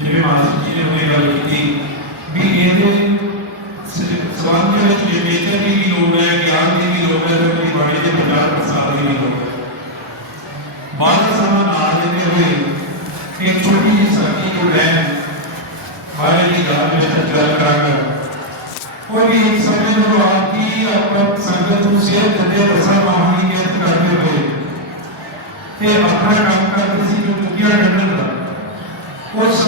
ਜਿਵੇਂ ਮਾਸੀ ਜੀ ਨੇ ਉਹਨੇ ਗੱਲ ਕੀਤੀ, ਵੀ ਇਹਦੇ ਸਵਾਲ ਦੇ ਵਿੱਚ ਵਿਵੇਚਨ ਦੀ ਵੀ ਲੋੜ ਹੈ, ਗਿਆਨ ਦੀ ਵੀ ਲੋੜ ਹੈ, ਤੇ ਬਾਣੀ ਦੇ ਵਿਚਾਰ ਪ੍ਰਸਾਰ ਦੀ ਵੀ ਲੋੜ ਹੈ। ਬਾਣੀ ਸਮਾਂ ਨਾਲ ਲੈਂਦੇ ਹੋਏ ਇੱਕ ਛੋਟੀ ਜਿਹੀ ਸਾਖੀ ਨੂੰ ਲੈ ਬਾਣੀ ਦੀ ਗੱਲ ਵਿੱਚ ਗੱਲ ਕਰਾਂਗੇ। ਕੋਈ ਵੀ ਇੱਕ ਸਮੇਂ ਨੂੰ ਆਪ ਕੀ ਆਪਣਾ ਸੰਗਤ ਨੂੰ ਸਿਰ ਦਿੰਦੇ ਦਸਾਂ ਬਾਣੀ ਦੀ ਕਿਰਤ ਕਰਦੇ ਹੋਏ, ਤੇ ਆਪਣਾ ਕੰਮ ਕਰਦੇ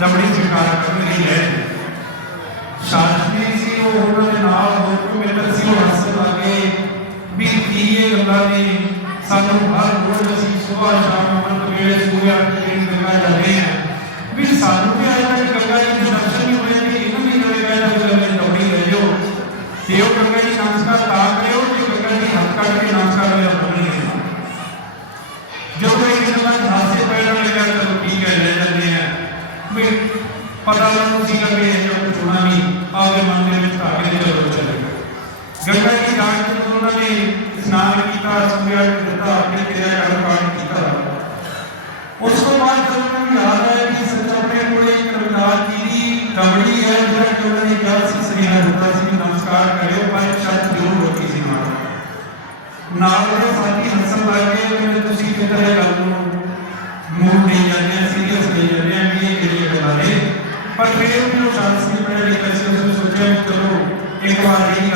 ਦਮੜੀ ਸਰਕਾਰ ਕਰ ਰਹੀ ਹੈ ਸ਼ਾਸਤਰੀ ਜੀ ਉਹ ਉਹਨਾਂ ਦੇ ਨਾਲ ਹੋ ਕੇ ਮਿਲਣ ਸੀ ਉਹ ਹੱਸੇ ਲਾ ਕੇ ਵੀ ਕੀ ਇਹ ਗੱਲਾਂ ਨੇ ਸਾਨੂੰ ਹਰ ਰੋਜ਼ ਅਸੀਂ ਸਵਾਲ ਸ਼ਾਮ ਨੂੰ ਮਨ ਕੇ ਸੂਰਿਆ ਕੇ ਨਿਰਮੈ ਲਾ ਰਹੇ ਹਾਂ ਵੀ ਸਾਨੂੰ ਵੀ ਆਇਆ ਕਿ ਗੰਗਾ ਜੀ ਦੇ ਦਰਸ਼ਨ ਵੀ ਹੋਏ ਨੇ ਇਹਨੂੰ ਵੀ ਗੋਏ ਗਏ ਨੇ ਜਦੋਂ ਮੈਂ ਦੌੜੀ ਰਹਿਓ ਤੇ ਉਹ ਗੰਗਾ ਜੀ ਨਮਸਕਾਰ ਕਰ ਰਹੇ ਹੋ ਕਿ ਗੰਗਾ ਜੀ ਹੱਥ ਕੱਢ ਕੇ ਨਮਸਕਾਰ ਲਿਆ ਰਹੀ ਹੈ ਜਦੋਂ ਪਤਾ ਲੱਗੂ ਸੀਗਾ ਕਿ ਇਹ ਜੋ ਹੋਣਾ ਨਹੀਂ ਆਪਦੇ ਮਨ ਦੇ ਵਿੱਚ ਧਾਗੇ ਦੇ ਜ਼ਰੂਰ ਚੱਲੇਗਾ ਗੰਗਾ ਦੀ ਜਾਂਚ ਜਦੋਂ ਉਹਨਾਂ ਨੇ ਇਸ਼ਨਾਨ ਕੀਤਾ ਸੂਰਜ ਦਿੱਤਾ, ਫਿਰ ਕਿਰਿਆ ਕਰ família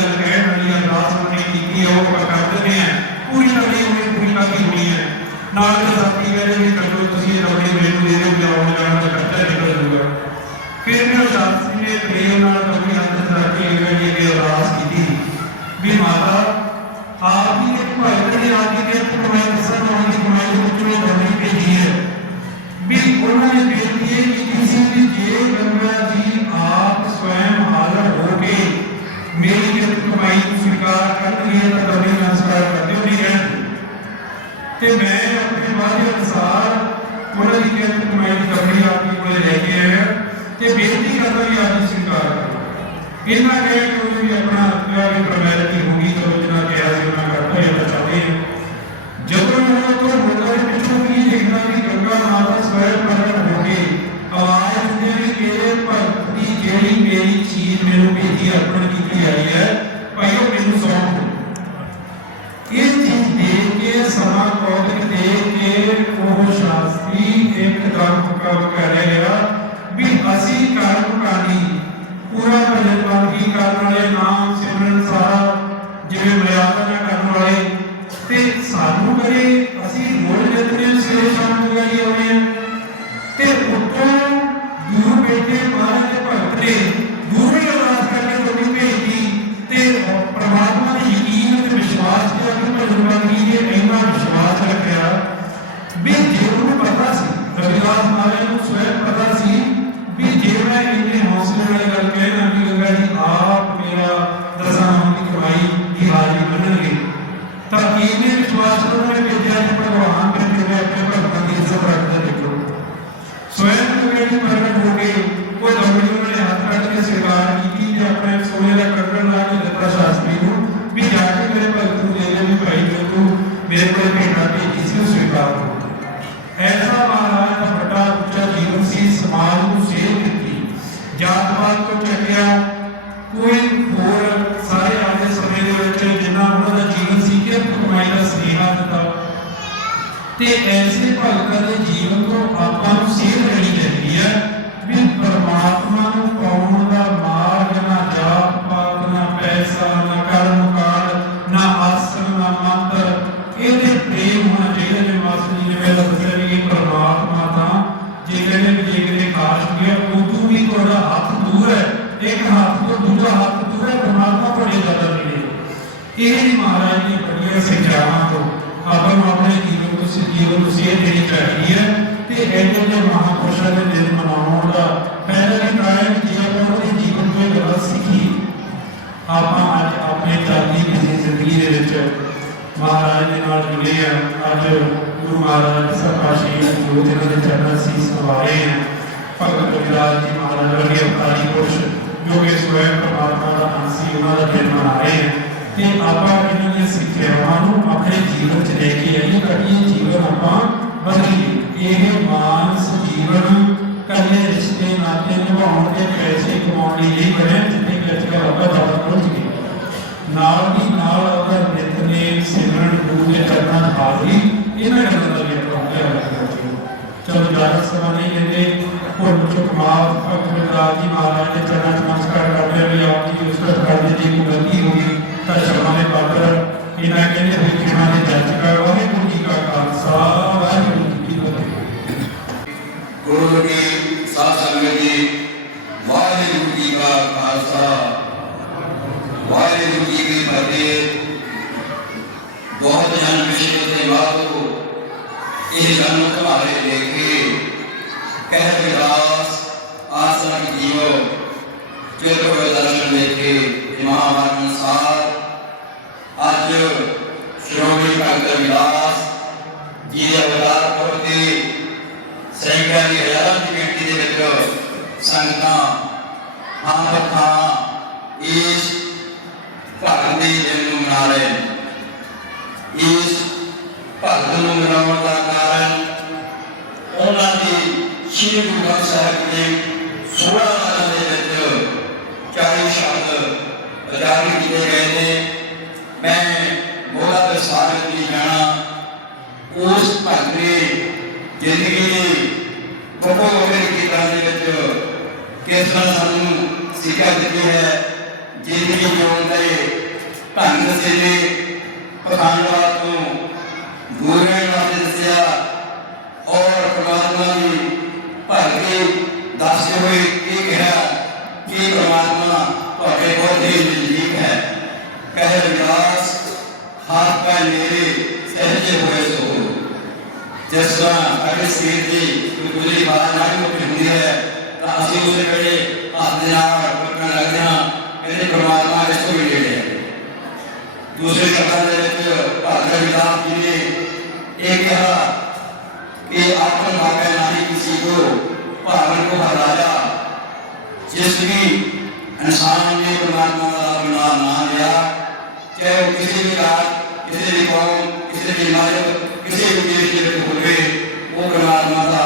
ਤੇ ਮੈਂ ਆਪਣੇ ਵਾਅਦੇ ਅਨੁਸਾਰ ਉਹਨਾਂ ਦੀ ਕਿਰਤ ਕਮਾਈ ਦੀ ਕਮੀ ਆਪਕੇ ਕੋਲੇ ਲੈ ਕੇ ਆਇਆ ਤੇ ਬੇਨਤੀ ਕਰਦਾ ਵੀ ਆਪ ਜੀ ਸਵੀਕਾਰ ਕਰੋ। ਇਹਨਾਂ ਕਹਿ ਕੇ ਉਹਨੇ ਵੀ ਆਪਣਾ ਆਪ ਵੀ ਪ੍ਰਮਾਣਿਤ ਹੋਗੀ ਐਸੇ ਭਗਤਾਂ ਦੇ ਜੀਵਨ ਤੋਂ ਆਪਾਂ ਨੂੰ ਸੇਧ ਲੈਣੀ ਚਾਹੀਦੀ ਹੈ ਵੀ ਪਰਮਾਤਮਾ ਨੂੰ ਪਾਉਣ ਦਾ ਮਾਰਗ ਨਾ ਜਾਤ ਪਾਤ, ਨਾ ਪੈਸਾ, ਨਾ ਕਰਮ ਕਾਲ ਨਾ ਆਸਣ, ਨਾ ਮੰਤਰ। ਇਹਦੇ ਪ੍ਰੇਮ ਹੋਣਾ ਚਾਹੀਦਾ ਜਿਵੇਂ ਮਾਸਟਰ ਜੀ ਨੇ ਪਹਿਲਾਂ ਦੱਸਿਆ ਵੀ ਇਹ ਪਰਮਾਤਮਾ ਤਾਂ ਜੇ ਕਹਿੰਦੇ ਵੀ ਜੇ ਕਿਤੇ ਖਾਸ ਗਿਆ ਉਦੋਂ ਵੀ ਤੁਹਾਡਾ ਹੱਥ ਦੂਰ ਹੈ। ਇੱਕ ਹੱਥ ਤੋਂ ਦੂਜਾ ਹੱਥ ਦੂਰ ਹੈ, ਪਰਮਾਤਮਾ ਤੁਹਾਡੇ ਜ਼ਿਆਦਾ ਨੇੜੇ ਇਹ ਮਹਾਰਾਜ ਦੀ ਬੜੀਆਂ ਸਿੱਖਿਆਵਾਂ ਤੋਂ ਆਪਾਂ ਨੂੰ ਆਪਣੇ ਜੀਵਨ ਵਿੱਚ ਜੀਵਨ ਨੂੰ ਦੇਣੀ ਚਾਹੀਦੀ ਹੈ ਤੇ ਇਹਦੇ ਦੇ ਮਹਾਪੁਰਸ਼ਾਂ ਦੇ ਦਿਨ ਮਨਾਉਣ ਦਾ ਪਹਿਲਾ ਵੀ ਕਾਰਨ ਜੇ ਆਪਾਂ ਉਹਦੇ ਜੀਵਨ ਤੋਂ ਗੱਲ ਸਿੱਖੀ ਆਪਾਂ ਅੱਜ ਆਪਣੇ ਚਾਲੀ ਦੀ ਜ਼ਿੰਦਗੀ ਦੇ ਵਿੱਚ ਮਹਾਰਾਜ ਦੇ ਨਾਲ ਜੁੜੇ ਆ। ਅੱਜ ਗੁਰੂ ਮਹਾਰਾਜ ਸਰਪਾਸ਼ੀ ਜੋ ਜਿਹਨਾਂ ਦੇ ਚਰਨਾਂ ਸੀ ਸਵਾਰੇ ਆ। ਭਗਤ ਕਬੀਰ ਜੀ ਮਹਾਰਾਜ ਵਰਗੇ ਅਵਤਾਰੀ ਪੁਰਸ਼ ਜੋ ਕਿ ਸਵੈਮ ਪਰਮਾਤਮਾ ਦਾ ਅੰਸ਼ ਸੀ ਉਹਨਾਂ ਦਾ ਦਿਨ ਮਨਾਏ ਆ। ਤੇ ਆਪਾਂ ਇਹਨਾਂ ਦੀਆਂ ਸਿੱਖਿਆਵਾਂ ਨੂੰ ਆਪਣੇ ਜੀਵਨ 'ਚ ਲੈ ਕੇ ਆਈਏ ਤਾਂ ਕਿ ਇਹ ਜੀਵਨ ਆਪਾਂ ਬਦਲੀਏ ਇਹ ਮਾਨਸ ਜੀਵਨ ਕੱਲੇ ਰਿਸ਼ਤੇ ਨਾਤੇ ਨਿਭਾਉਣ ਤੇ ਪੈਸੇ ਕਮਾਉਣ ਲਈ ਨਹੀਂ ਬਣਿਆ ਜਿੱਥੇ ਕਿ ਅੱਜ ਕੱਲ੍ਹ ਆਪਾਂ ਜ਼ਿਆਦਾ ਪਹੁੰਚ ਗਏ ਨਾਲ ਦੀ ਨਾਲ ਅਗਰ ਨਿਤਨੇਮ ਸਿਮਰਨ ਗੁਰੂ ਦੇ ਚਰਨਾਂ 'ਚ ਹਾਜ਼ਰੀ ਇਹਨਾਂ ਗੱਲਾਂ ਦਾ ਵੀ ਆਪਾਂ ਧਿਆਨ ਰੱਖਣਾ ਚਾਹੀਦਾ। ਚਲੋ ਜ਼ਿਆਦਾ ਸਮਾਂ ਨਹੀਂ ਲੈਂਦੇ ਭੁੱਲ ਚੁੱਕ ਮਾਫ ਅਕਬਰ ਜੀ ਮਹਾਰਾਜ ਦੇ ਚਰਨਾਂ 'ਚ ਨਮਸਕਾਰ ਕਰਦੇ ਹਾਂ, ਵੀ ਆਪ ਜੀ ਉਸ ਤਰ੍ਹਾਂ ਕਰਦੇ ਜੀ ਕੋਈ ਗਲਤੀ ਹੋ ਗਈ। واحرو جی وا جنمے ਸ਼੍ਰੋਮਣੀ ਭਗਤ ਵਿਲਾਸ ਜੀ ਦੇ ਅਵਤਾਰ ਪੁਰਤੀ ਸੈਂਕੜਾਂ ਦੀ ਹਜ਼ਾਰਾਂ ਦੀ ਗਿਣਤੀ ਦੇ ਵਿੱਚ ਸੰਗਤਾਂ ਆਮ ਬੱਖਾਂ ਇਸ ਭਗਤ ਦੇ ਦਿਨ ਨੂੰ ਮਨਾ ਰਹੇ ਇਸ ਭਗਤ ਨੂੰ ਮਨਾਉਣ ਦਾ ਕਾਰਨ ਉਹਨਾਂ ਦੀ ਸ਼੍ਰੀ ਗੁਰੂ ਗ੍ਰੰਥ ਸਾਹਿਬ ਦੇ 16 ਰਾਜਾਂ ਦੇ ਵਿੱਚ 40 ਸ਼ਬਦ ਉਚਾਰਨ ਕੀਤੇ ਗਏ ਨੇ। ਮੈਂ ਬੋਲਾ ਦੇ ਸਾਗਰ ਦੀ ਜਾਣਾ ਉਸ ਭਗਤ ਜ਼ਿੰਦਗੀ ਦੀ ਕੋਕੋ ਕੋਕੋ ਕੀਤਾਂ ਦੇ ਵਿੱਚ ਕਿਸ ਤਰ੍ਹਾਂ ਸਾਨੂੰ ਸਿੱਖਿਆ ਦਿੱਤੀ ਹੈ ਜ਼ਿੰਦਗੀ ਜਿਉਣ ਦੇ ਢੰਗ ਦੱਸੇ ਨੇ ਪਖੰਡਵਾਦ ਤੋਂ ਦੂਰ ਰਹਿਣ ਵਾਸਤੇ ਦੱਸਿਆ, ਔਰ ਪਰਮਾਤਮਾ ਦੀ ਭਗਤੀ ਦੱਸਦੇ ਹੋਏ ਇਹ ਕਿਹਾ ਕਿ ਪਰਮਾਤਮਾ ਤੁਹਾਡੇ ਬਹੁਤ ਹੀ ਨਜ਼ਦੀਕ ਹੈ ਕਹੇ ਵਿਕਾਸ ਹੱਥ ਪੈ ਮੇਰੇ ਸਹਿਜੇ ਹੋਏ ਸੋ ਜਿਸ ਤਰ੍ਹਾਂ ਸਾਡੇ ਸਰੀਰ ਦੀ ਕੋਈ ਗੁਜ਼ਰੀ ਬਾਤ ਨਾ ਮੁੱਕ ਹੁੰਦੀ ਹੈ ਤਾਂ ਅਸੀਂ ਉਸੇ ਵੇਲੇ ਹੱਥ ਨਾਲ ਪਕੜਨ ਲੱਗਦੇ ਹਾਂ ਇਹਦੇ ਪਰਮਾਤਮਾ ਇਸ ਤੋਂ ਵੀ ਨੇੜੇ ਹੈ ਦੂਸਰੇ ਸ਼ਬਦਾਂ ਦੇ ਵਿੱਚ ਭਾਰਤ ਵਿਦਾਸ ਜੀ ਨੇ ਇਹ ਕਿਹਾ ਕਿ ਆਪਨ ਭਾਗੈ ਨਹੀਂ ਕਿਸੇ ਕੋ ਭਾਵਨ ਕੋ ਹਰਾਇਆ ਜਿਸ ਵੀ ਇਨਸਾਨ ਨੇ ਪਰਮਾਤਮਾ ਦਾ ਨਾਮ ਨਾ ਲਿਆ ਚਾਹੇ ਕਿਸੇ ਵੀ ਰਾਜ کسی کی قوم کسی کی عمارت کسی بھی چیز کے لیے بھول گئے، وہ گرواز ماتا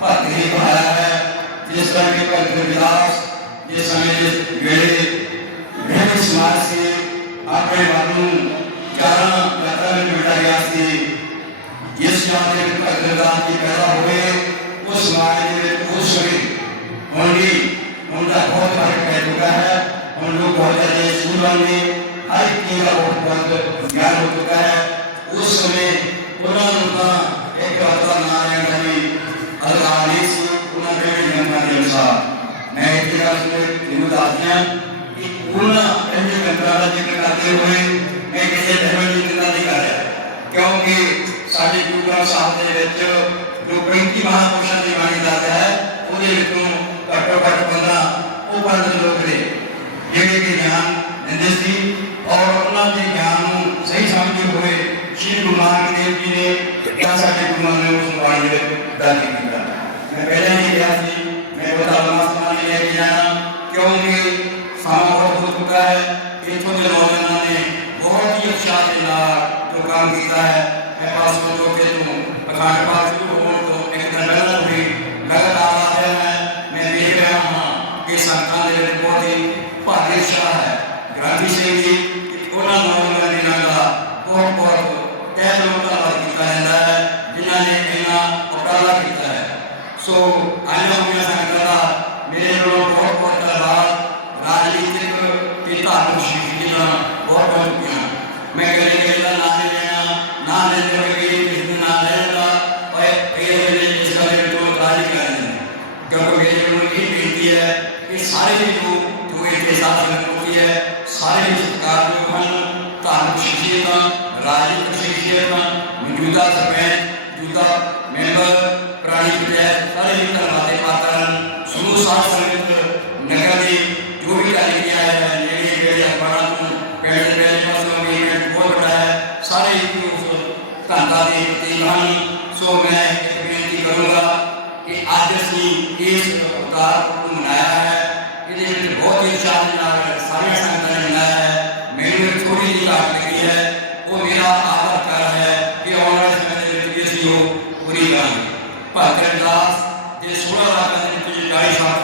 بھگ ہی پڑھایا ہے، جس طرح کے بھگ کے ولاس جس سمے ویڑے گھر سماج سے اپنے بابوں گیارہ پیدا میں بیٹا گیا سی جس سماج کے بھگ کے ولاس کی پیدا ہو گئے، اس سماج کے اس سمے ہوں گی ان کا بہت فرق پہ چکا ہے۔ ہم لوگ بہت زیادہ سور آئیں گے ਹਰ ਇੱਕ ਚੀਜ਼ ਦਾ ਬਹੁਤ ਬਹੁਤ ਗਿਆਨ ਹੋ ਚੁੱਕਾ ਹੈ ਉਸ ਸਮੇਂ ਉਹਨਾਂ ਨੂੰ ਤਾਂ ਇੱਕ ਗੱਲ ਦਾ ਨਾਮ ਲੈਣ ਦੀ ਅਧਿਕਾਰ ਨਹੀਂ ਸੀ ਉਹਨਾਂ ਦੇ ਵੀ ਨਿਯਮਾਂ ਦੇ ਅਨੁਸਾਰ ਮੈਂ ਇੱਕ ਗੱਲ ਤੁਹਾਨੂੰ ਦੱਸਦਾ ਕਿ ਉਹਨਾਂ ਇਹਦੇ ਗੰਦਰਾਂ ਦਾ ਜ਼ਿਕਰ ਕਰਦੇ ਹੋਏ ਮੈਂ ਕਿਸੇ ਧਰਮ ਦੀ ਨਿੰਦਾ ਨਹੀਂ ਕਰ ਰਿਹਾ ਕਿਉਂਕਿ ਸਾਡੇ ਗੁਰੂ ਗ੍ਰੰਥ ਸਾਹਿਬ ਦੇ ਵਿੱਚ ਜੋ 35 ਮਹਾਪੁਰਸ਼ਾਂ ਦੀ ਬਾਣੀ ਦਰਜ ਹੈ ਉਹਦੇ ਵਿੱਚੋਂ ਘੱਟੋ ਘੱਟ 15 ਉਹ ਪੰਜ ਲੋਕ ਨੇ ਜਿਹੜੇ ਕਿ ਗਿਆਨ ਦਿੰਦੇ ਸੀ کرانے کی طرح میں پہلے ہی گیا تھی میں بتا بنا سمانے لے کے جانا کیوں کہ سامان بہت ہو چکا ہے ایتھو کے نوجوان نے بہت ہی اچھا دلار جو کام کیتا ہے، میں پاس ہو جو کہ تم پکانے پاس ہو پاکستان کے ساتھ جس طرح کا دن کی جاری ہے۔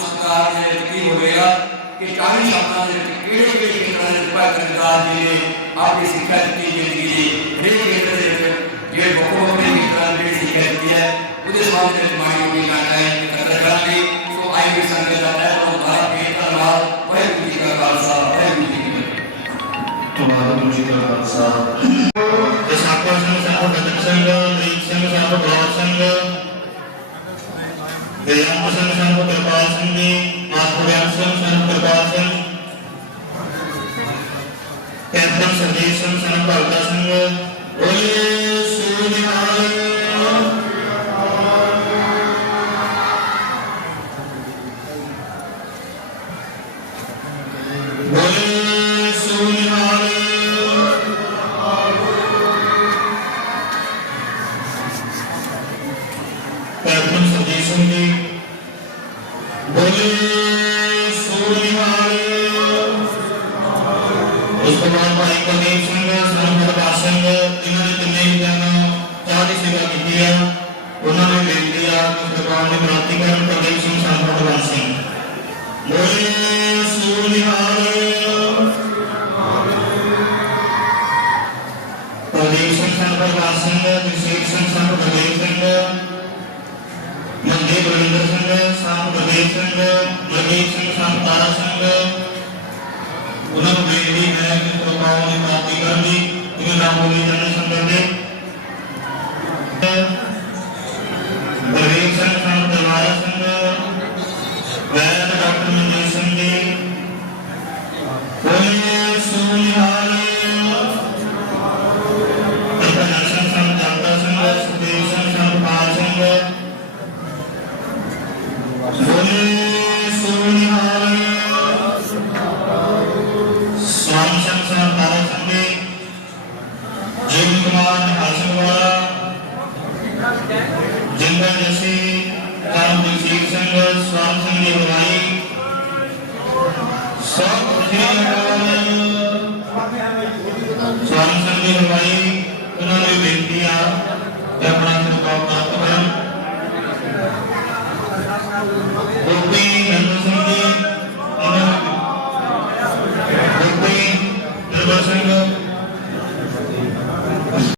ਸਰਕਾਰ ਦੇ ਵਿੱਚ ਕੀ ਹੋਵੇਗਾ ਕਿ ਕਾਹੀ ਸ਼ਬਦਾਂ ਦੇ ਵਿੱਚ ਕਿਹੜੇ ਕਿਹੜੇ ਖੇਤਰਾਂ ਦੇ ਵਿੱਚ ਸਰਕਾਰ ਜੀ ਨੇ ਆਪਣੀ ਸਿੱਖਿਆ ਦਿੱਤੀ ਜ਼ਿੰਦਗੀ ਦੀ ਹਰੇਕ ਖੇਤਰ ਦੇ ਵਿੱਚ ਜੇ ਬਹੁਤ ਬਹੁਤ ਖੇਤਰਾਂ ਦੇ ਵਿੱਚ ਸਿੱਖਿਆ ਦਿੱਤੀ ਹੈ ਉਹਦੇ ਸਾਹਮਣੇ ਤੇ ਮਾਈ ਵੀ ਲਾਣਾ ਹੈ ਕਦਰਦਾਰ ਜੀ ਸੋ ਆਈ ਵੀ ਸੰਗਤ ਦਾ ਹੈ ਉਹ ਬਾਰੇ ਬੇਹਤਰ ਨਾਲ ਵਹਿ ਜੀ ਦਾ ਖਾਲਸਾ ਵਹਿ ਜੀ ਦੀ ਤੁਹਾਡਾ ਜੀ ਦਾ ਖਾਲਸਾ ਕੈਪਟਨ ਸਰਜੀਤ ਭਗਤਾ ਸਿੰਘ ਜਿੰਦਰ ਜਸੀ ਕਰਮਜੀਤ ਸਿੰਘ ਸਵਾਲ ਸਿੰਘ ਦੀ ਅਗਵਾਈ ਸਭ ਖੁਸ਼ੀਆਂ ਮਨਾਉਣ ਸਵਾਲ ਸਿੰਘ ਦੀ ਅਗਵਾਈ ਉਹਨਾਂ ਨੂੰ ਬੇਨਤੀ ਆ ਕਿ ਆਪਣਾ ਸਰਕਾਰ ਨਾ ਕਰਨ ਗੋਪੀ ਨੰਦ ਸਿੰਘ ਜੀ ਉਹਨਾਂ ਗੋਪੀ ਨਿਰਮਲ ਸਿੰਘ